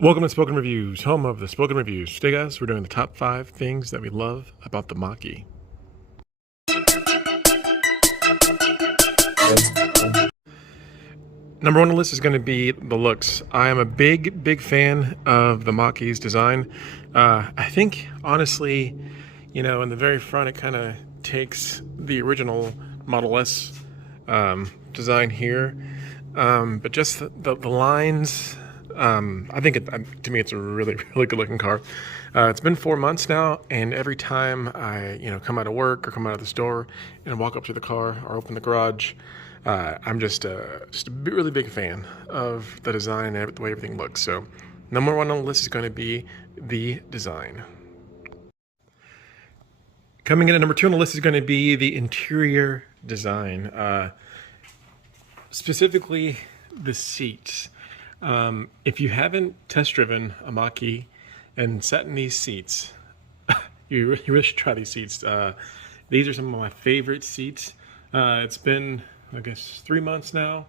Welcome to Spoken Reviews, home of the Spoken Reviews. Today, guys, we're doing the top 5 things that we love about the Mach. Number one on the list is going to be the looks. I am a big fan of the Mach-E's design. I think, honestly, in the very front, it kind of takes the original Model S design here. But just the lines, I think to me, it's a really good looking car. It's been 4 months now, and every time I, come out of work or come out of the store and walk up to the car or open the garage, I'm just a really big fan of the design and the way everything looks. So, number one on the list is going to be the design. Coming in at number two on the list is going to be the interior design. Specifically, the seats. If you haven't test driven a Mach-E and sat in these seats, you really should try these seats. These are some of my favorite seats. It's been, I guess, 3 months now,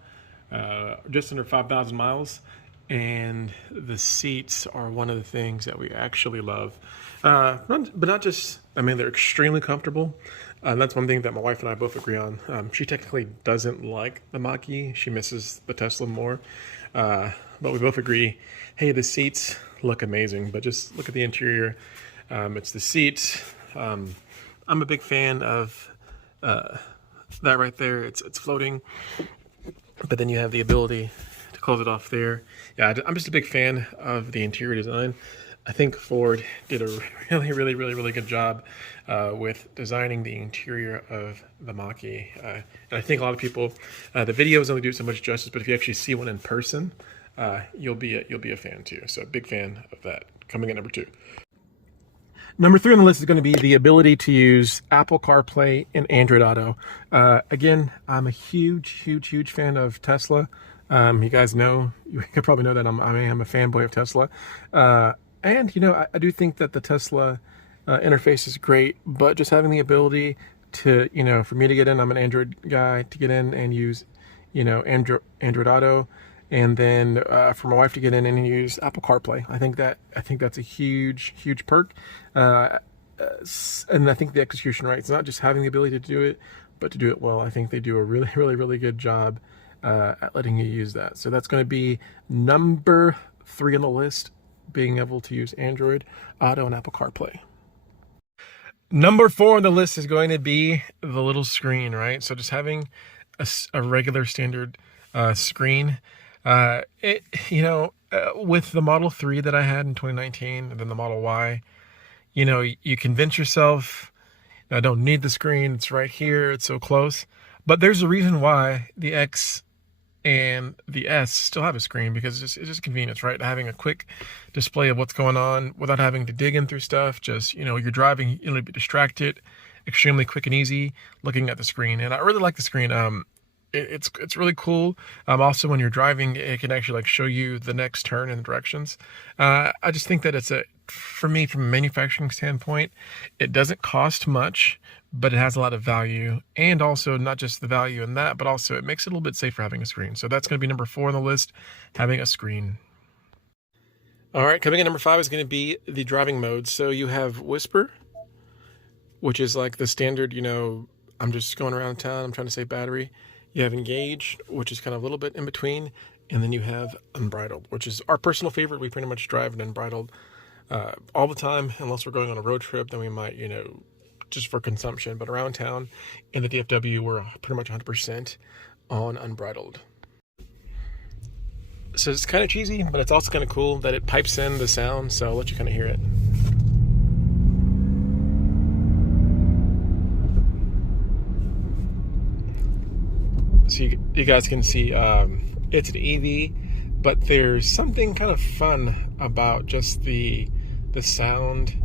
just under 5,000 miles, and the seats are one of the things that we actually love. But not just, they're extremely comfortable. That's one thing that my wife and I both agree on. She technically doesn't like the Mach-E. She misses the Tesla more. But we both agree, hey, the seats look amazing, but just look at the interior. It's the seats. I'm a big fan of that right there. It's floating, but then you have the ability to close it off there. Yeah, I'm just a big fan of the interior design. I think Ford did a really good job with designing the interior of the Mach-E. And I think a lot of people, the videos only do so much justice, but if you actually see one in person, you'll be a fan too. So big fan of that. Coming at number two. Number three on the list is going to be the ability to use Apple CarPlay and Android Auto. Again, I'm a huge fan of Tesla. You guys know, you could probably know that I am a fanboy of Tesla. And, I do think that the Tesla interface is great, but just having the ability to, for me to get in, I'm an Android guy, to get in and use, Android Auto, and then for my wife to get in and use Apple CarPlay. I think that's a huge perk. And I think the execution, right? It's not just having the ability to do it, but to do it well. I think they do a really good job at letting you use that. So that's going to be number 3 on the list, being able to use Android Auto and Apple CarPlay. Number 4 on the list is going to be the little screen, right? So just having a regular standard screen. With the Model 3 that I had in 2019 and then the Model Y, you convince yourself, I don't need the screen. It's right here. It's so close. But there's a reason why the X and the S still have a screen, because it's just convenience, right? Having a quick display of what's going on without having to dig in through stuff. Just, you're driving, you'll be distracted, extremely quick and easy looking at the screen. And I really like the screen. It's really cool. Also, when you're driving, it can actually show you the next turn and the directions. I just think that for me, from a manufacturing standpoint, it doesn't cost much, but it has a lot of value. And also, not just the value in that, but also it makes it a little bit safer having a screen. So that's going to be number 4 on the list, having a screen. All right, coming in number 5 is going to be the driving mode. So you have Whisper, which is like the standard, I'm just going around town, I'm trying to save battery. You have Engage, which is kind of a little bit in between. And then you have Unbridled, which is our personal favorite. We pretty much drive an Unbridled all the time, unless we're going on a road trip, then we might, just for consumption. But around town in the DFW, we're pretty much 100% on Unbridled. So it's kind of cheesy, but it's also kind of cool that it pipes in the sound, so I'll let you kind of hear it. So you guys can see it's an EV, but there's something kind of fun about just the sound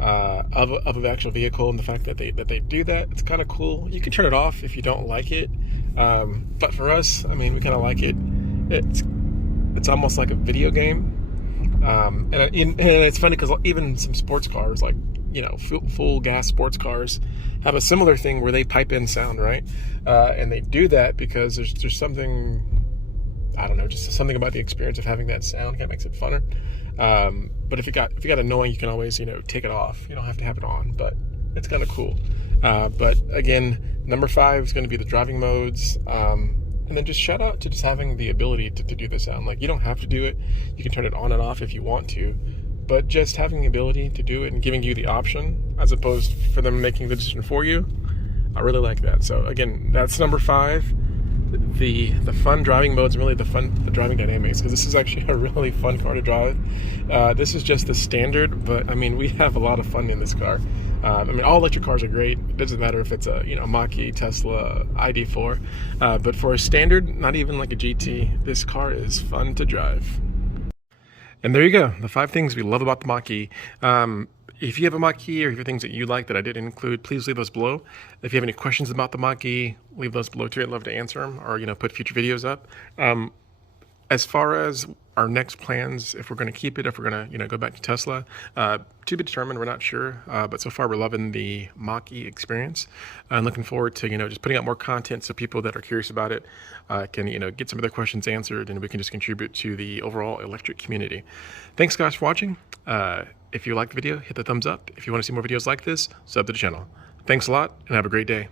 of an actual vehicle, and the fact that they do that. It's kind of cool. You can turn it off if you don't like it, but for us, we kind of like it. It's almost like a video game, and it's funny because even some sports cars, like full gas sports cars, have a similar thing where they pipe in sound, right? And they do that because there's something I don't know, just something about the experience of having that sound kind of makes it funner. But if it got annoying, you can always, you know, take it off. You don't have to have it on, but it's kind of cool. But again, number 5 is going to be the driving modes. And then just shout out to just having the ability to do the sound. Like, you don't have to do it. You can turn it on and off if you want to. But just having the ability to do it and giving you the option, as opposed for them making the decision for you, I really like that. So again, that's number 5. The fun driving modes and really the driving dynamics, because this is actually a really fun car to drive. This is just the standard, but I mean, we have a lot of fun in this car. I mean, all electric cars are great. It doesn't matter if it's a, you know, Mach, Tesla, ID4, but for a standard, not even like a GT, this car is fun to drive. And there you go, the 5 things we love about the Mach. If you have a Mach or if you have things that you like that I didn't include, please leave those below. If you have any questions about the Mach, leave those below too. I'd love to answer them, or, you know, put future videos up. As far as our next plans, if we're going to keep it, if we're going to, you know, go back to Tesla, to be determined. We're not sure, but so far we're loving the Mach experience, and looking forward to, you know, just putting out more content so people that are curious about it can, you know, get some of their questions answered, and we can just contribute to the overall electric community. Thanks guys for watching. If you liked the video, hit the thumbs up. If you want to see more videos like this, sub to the channel. Thanks a lot, and have a great day.